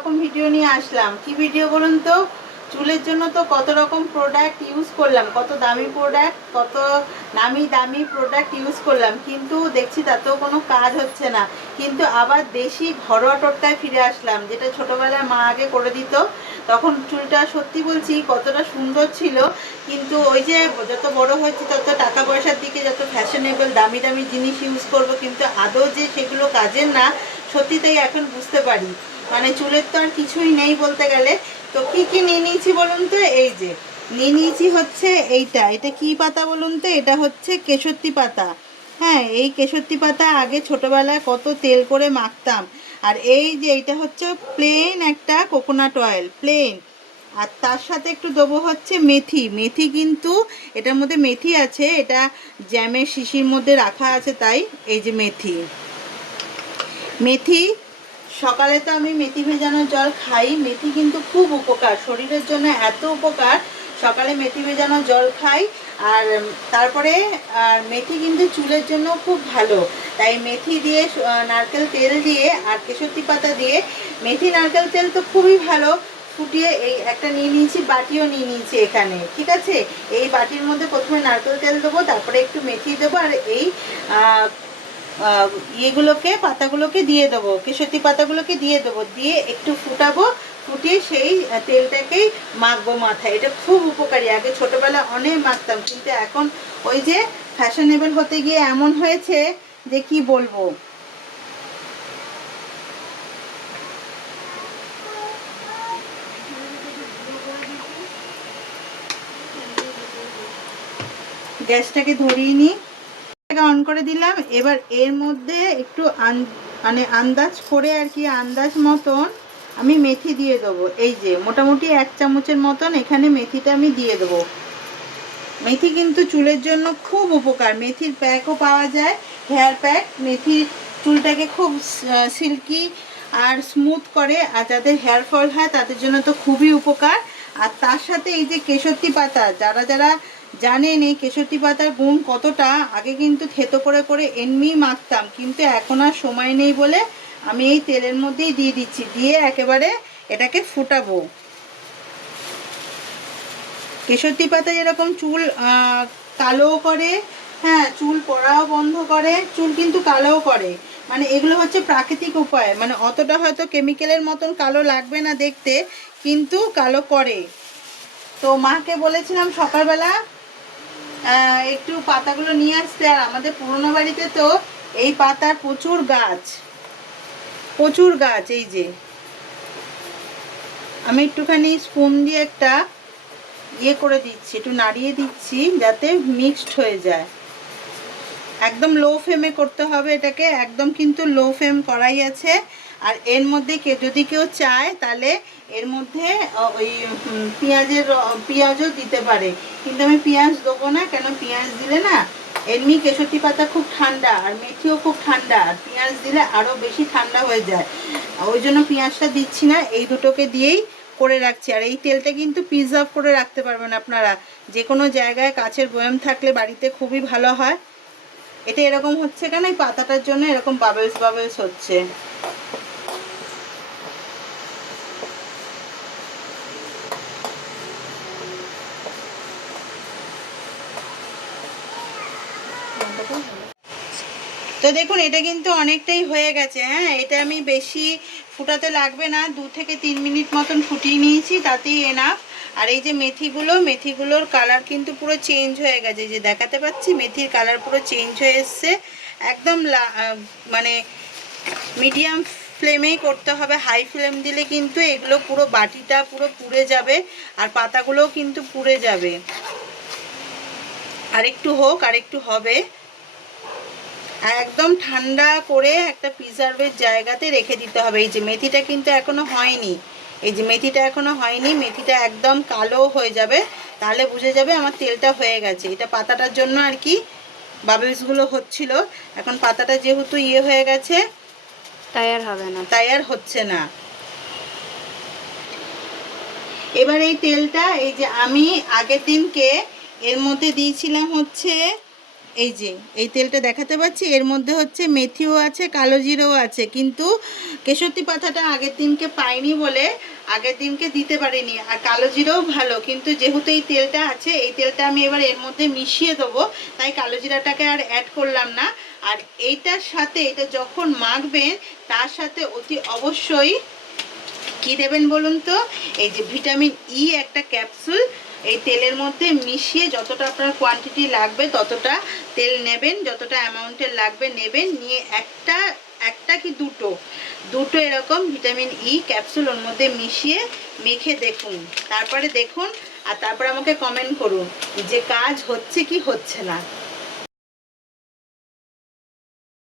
রকম ভিডিও নিয়ে আসলাম। কি ভিডিও বলুন তো? চুলের জন্য তো কত রকম প্রোডাক্ট ইউজ করলাম, কত দামি প্রোডাক্ট, কত নামি দামি প্রোডাক্ট ইউজ করলাম, কিন্তু দেখছি তাতেও কোনো কাজ হচ্ছে না। কিন্তু আবার দেশি ঘরোয়া টোটকায় ফিরে আসলাম, যেটা ছোটোবেলায় মা আগে করে দিত। তখন চুলটা সত্যি বলছি কতটা সুন্দর ছিল। কিন্তু ওই যে যত বড় হয়েছে তত টাকা পয়সার দিকে, যত ফ্যাশনেবল দামি দামি জিনিস ইউজ করব, কিন্তু আদৌ যে সেগুলো কাজের না, সত্যি তাই এখন বুঝতে পারি। মানে চুলের তো আর কিছুই নেই বলতে গেলে। তো কি কি নিয়ে নিয়েছি বলুন তো? এই যে নিয়ে নিয়েছি হচ্ছে এটা কি পাতা বলুন তো? এটা হচ্ছে কেশরতি পাতা। হ্যাঁ, এই কেশরতি পাতা আগে ছোটোবেলায় কত তেল করে মাখতাম। আর এই যে এইটা হচ্ছে প্লেন একটা কোকোনাট অয়েল, প্লেন। আর তার সাথে একটু দেবো হচ্ছে মেথি। মেথি কিন্তু এটার মধ্যে মেথি আছে, এটা জ্যামের শিশির মধ্যে রাখা আছে, তাই এই যে মেথি। মেথি সকালে তো আমি মেথি ভেজানো জল খাই। মেথি কিন্তু খুব উপকার শরীরের জন্য, এত উপকার। সকালে মেথি ভেজানো জল খাই। আর তারপরে মেথি কিন্তু চুলের জন্য খুব ভালো। তাই মেথি দিয়ে নারকেল তেল দিয়ে আর কেশরতি পাতা দিয়ে, মেথি নারকেল তেল তো খুবই ভালো। ফুটিয়ে এই একটা নিয়ে নিয়েছি, বাটিও নিয়ে নিয়েছি এখানে, ঠিক আছে। এই বাটির মধ্যে প্রথমে নারকেল তেল দেবো, তারপরে একটু মেথি দেবো, আর এই ইয়েগুলোকে, পাতাগুলোকে দিয়ে দেবো, কেশরতি পাতাগুলোকে দিয়ে দেবো, দিয়ে একটু ফুটাবো। ফুটিয়ে সেই তেলটাকেই মাখবো মাথায়। এটা খুব উপকারী। আগে ছোটোবেলায় অনেক মাখতাম, কিন্তু এখন ওই যে ফ্যাশনেবল হতে গিয়ে এমন হয়েছে যে কি বলবো। গ্যাসটাকে ধরিয়ে নিই, অন করে দিলাম। এবার এর মধ্যে একটু মানে আন্দাজ করে আর কি, আন্দাজ মতন আমি মেথি দিয়ে দেবো। এই যে মোটামুটি 1 চামচের মতন এখানে মেথিটা আমি দিয়ে দেবো। মেথি কিন্তু চুলের জন্য খুব উপকার। মেথির প্যাকও পাওয়া যায়, হেয়ার প্যাক। মেথির চুলটাকে খুব সিল্কি আর স্মুথ করে, আর যাদের হেয়ার ফল হয় তাদের জন্য তো খুবই উপকার। আর তার সাথে এই যে কেশরতি পাতা, যারা যারা জানেন এই কেশরতি পাতার গুণ কতটা, আগে কিন্তু থেতো করে করে এমনিই মাখতাম, কিন্তু এখন আর সময় নেই বলে আমি এই তেলের মধ্যেই দিয়ে দিচ্ছি, দিয়ে একেবারে এটাকে ফুটাবো। কেশরতি পাতা যেরকম চুল কালোও করে, হ্যাঁ, চুল পড়াও বন্ধ করে, চুল কিন্তু কালোও করে। মানে এগুলো হচ্ছে প্রাকৃতিক উপায়, মানে অতটা হয়তো কেমিক্যালের মতন কালো লাগবে না দেখতে, কিন্তু কালো করে। তো মাকে বলেছিলাম সকালবেলা একটু পাতাগুলো নিয়ে আসতে। আর আমাদের পুরনো বাড়িতে তো এই পাতার প্রচুর গাছ, প্রচুর গাছ। এই যে আমি একটুখানি স্পুন দিয়ে একটা ইয়ে করে দিচ্ছি, একটু নাড়িয়ে দিচ্ছি যাতে মিক্সড হয়ে যায়। একদম লো ফ্লেমে করতে হবে এটাকে, একদম কিন্তু লো ফ্লেম করাই আছে। আর এর মধ্যে যদি কেউ চায় তাহলে এর মধ্যে ওই পেঁয়াজও দিতে পারে, কিন্তু আমি পেঁয়াজ দেবো না। কেন? পেঁয়াজ দিলে না, এমনি কেশরতি পাতা খুব ঠান্ডা আর মেথিও খুব ঠান্ডা, আর পেঁয়াজ দিলে আরও বেশি ঠান্ডা হয়ে যায়। ওই জন্য পেঁয়াজটা দিচ্ছি না, এই দুটোকে দিয়েই করে রাখছি। আর এই তেলটা কিন্তু প্রিজার্ভ করে রাখতে পারবেন আপনারা, যে কোনো জায়গায় কাচের বয়াম থাকলে বাড়িতে খুবই ভালো হয়। এটা এরকম হচ্ছে কেন? এই পাতাটার জন্য এরকম বাবলস বাবলস হচ্ছে। তো দেখুন এটা কিন্তু অনেকটাই হয়ে গেছে। হ্যাঁ, এটা আমি বেশি ফুটাতে লাগবে না, 2 থেকে 3 মিনিট মতন ফুটিয়ে নিয়েছি, তাতেই এনাফ। আর এই যে মেথিগুলোর কালার কিন্তু পুরো চেঞ্জ হয়ে গেছে, যে দেখাতে পাচ্ছি মেথির কালার পুরো চেঞ্জ হয়ে এসছে। একদম মানে মিডিয়াম ফ্লেমেই করতে হবে, হাই ফ্লেম দিলে কিন্তু এগুলো পুরো বাটিটা পুরো পুড়ে যাবে, আর পাতাগুলোও কিন্তু পুড়ে যাবে। আর একটু হোক, আর একটু হবে। একদম ঠান্ডা করে একটা প্রিজার্ভের জায়গাতে রেখে দিতে হবে। এই যে মেথিটা কিন্তু এখনো হয়নি, এই যে মেথিটা এখনো হয়নি, মেথিটা একদম কালো হয়ে যাবে, তাহলে বুঝে যাবে আমার তেলটা হয়ে গেছে। এটা পাতাটার জন্য আর কি বাবলসগুলো হচ্ছিল। এখন পাতাটা যেহেতু ইয়ে হয়ে গেছে, তাই আর হবে না, তাই আর হচ্ছে না। এবার এই তেলটা, এই যে আমি আগের দিনকে এর মধ্যে দিয়েছিলাম হচ্ছে এই যে এই তেলটা দেখাতে পাচ্ছি, এর মধ্যে হচ্ছে মেথিও আছে, কালো জিরেও আছে, কিন্তু কেশরতি পাতাটা আগের দিনকে পাইনি বলে আগের দিনকে দিতে পারিনি। আর কালো জিরেও ভালো, কিন্তু যেহেতু এই তেলটা আছে, এই তেলটা আমি এবার এর মধ্যে মিশিয়ে দেবো, তাই কালো জিরাটাকে আর অ্যাড করলাম না। আর এইটার সাথে, এটা যখন মাখবেন তার সাথে অতি অবশ্যই কি দেবেন বলুন তো, এই যে ভিটামিন ই একটা ক্যাপসুল এই তেলের মধ্যে মিশিয়ে যতটা আপনার কোয়ান্টিটি লাগবে ততটা তেল নেবেন, যতটা অ্যামাউন্টের লাগবে নেবেন, নিয়ে একটা একটা কি দুটো দুটো এরকম ভিটামিন ই ক্যাপসুল ওর মধ্যে মিশিয়ে মেখে দেখুন, তারপরে দেখুন, আর তারপরে আমাকে কমেন্ট করুন যে কাজ হচ্ছে কি হচ্ছে না।